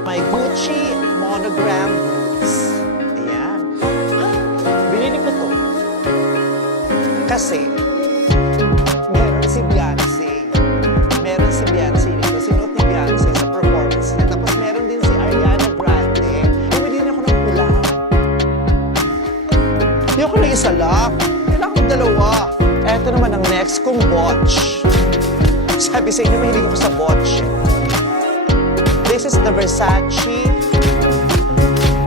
My Gucci monogram. Ayan. Binili ko to. Kasi, meron si Beyonce. Meron si Beyonce nito. Sinuot ni Beyonce sa performance niya. Tapos meron din si Ariana Grande. Bumili din ako ng pula. Hindi ako na isa lang. Kailangan ko dalawa. Eto naman ang next kong watch. Sabi sa inyo, mahilig ako sa watch. This is the Versace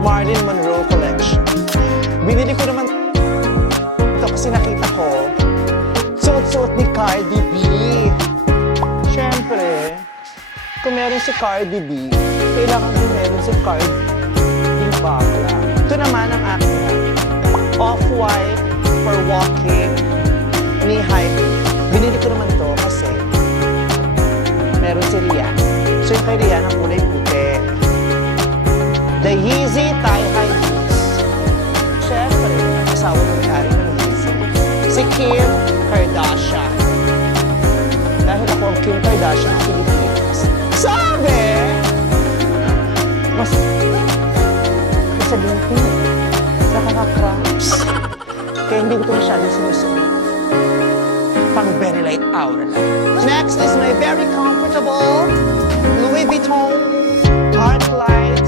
Marilyn Monroe collection. Binili ko naman ito kasi nakita ko suot-suot ni Cardi B. Siyempre, kung meron si Cardi B, kailangan din meron si Cardi B bakla. Ito naman ang aking off-white for walking knee-high boot. Binili ko naman to kasi meron si Rian. So yung kay Rian ang kulay Kardashian ng Pilipinas. Sabi! Mas... Sabihin ko, nakaka-cramps. Kaya hindi ko ito masyadong sinusunod pang very light hour lang. Next is my very comfortable Louis Vuitton Arclight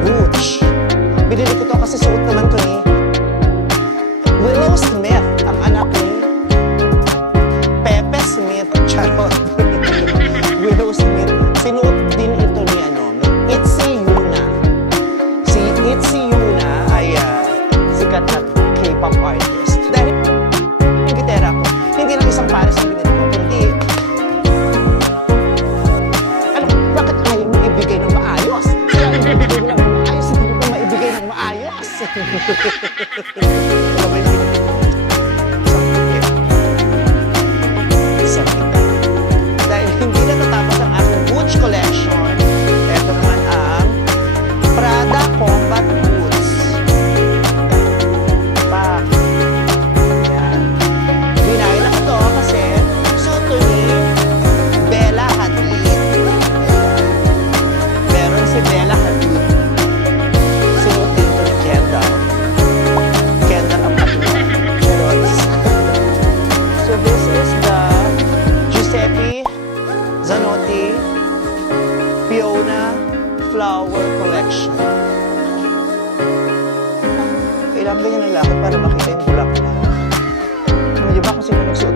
Boots. Binili ko to kasi suot naman to ni Willow Smith, ang anak ni Pepe Smith. Charot. Yes. Fiona Flower Collection. Kailangan ganyan ang lakad para makita yung bulaklak. Ano di ba kung sino nagsuot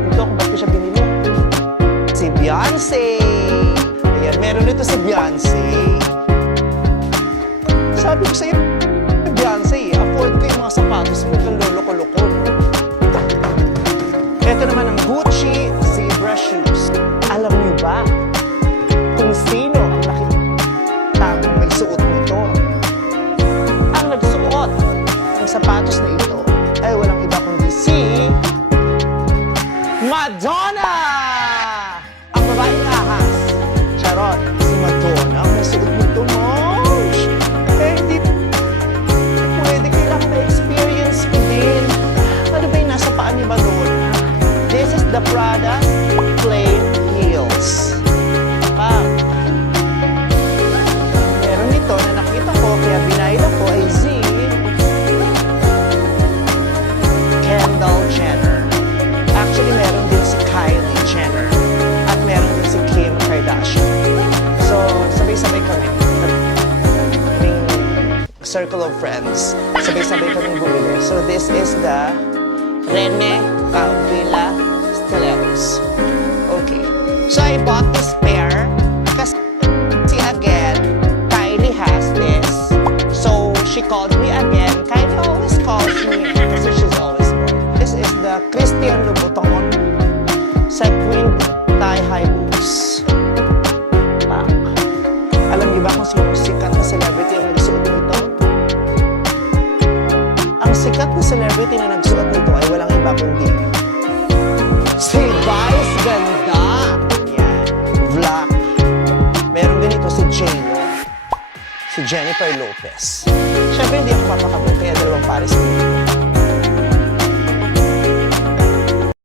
Plain Heels. Pang. Meron nito na nakita ko, kaya binayad ako ay Z. Kendall Jenner. Actually, meron din si Kylie Jenner. At meron din si Kim Kardashian. So, sabay-sabay kami. Kaming circle of friends. Sabay-sabay kami bumili. So, this is the Rene So, I bought this pair kasi again, Kylie has this. So, she called me again. Kylie always calls me kasi she's always bored. This is the Christian Louboutin Sequin Thigh High Boots. Pak. Alam niyo ba kung sino sikat na celebrity ang nagsuot nito? Ang sikat na celebrity na nagsuot nito ay walang iba kundi si Vice Ganda. Si Jennifer Lopez. Siyempre, hindi ako papakabot, kaya dalawang pares ko.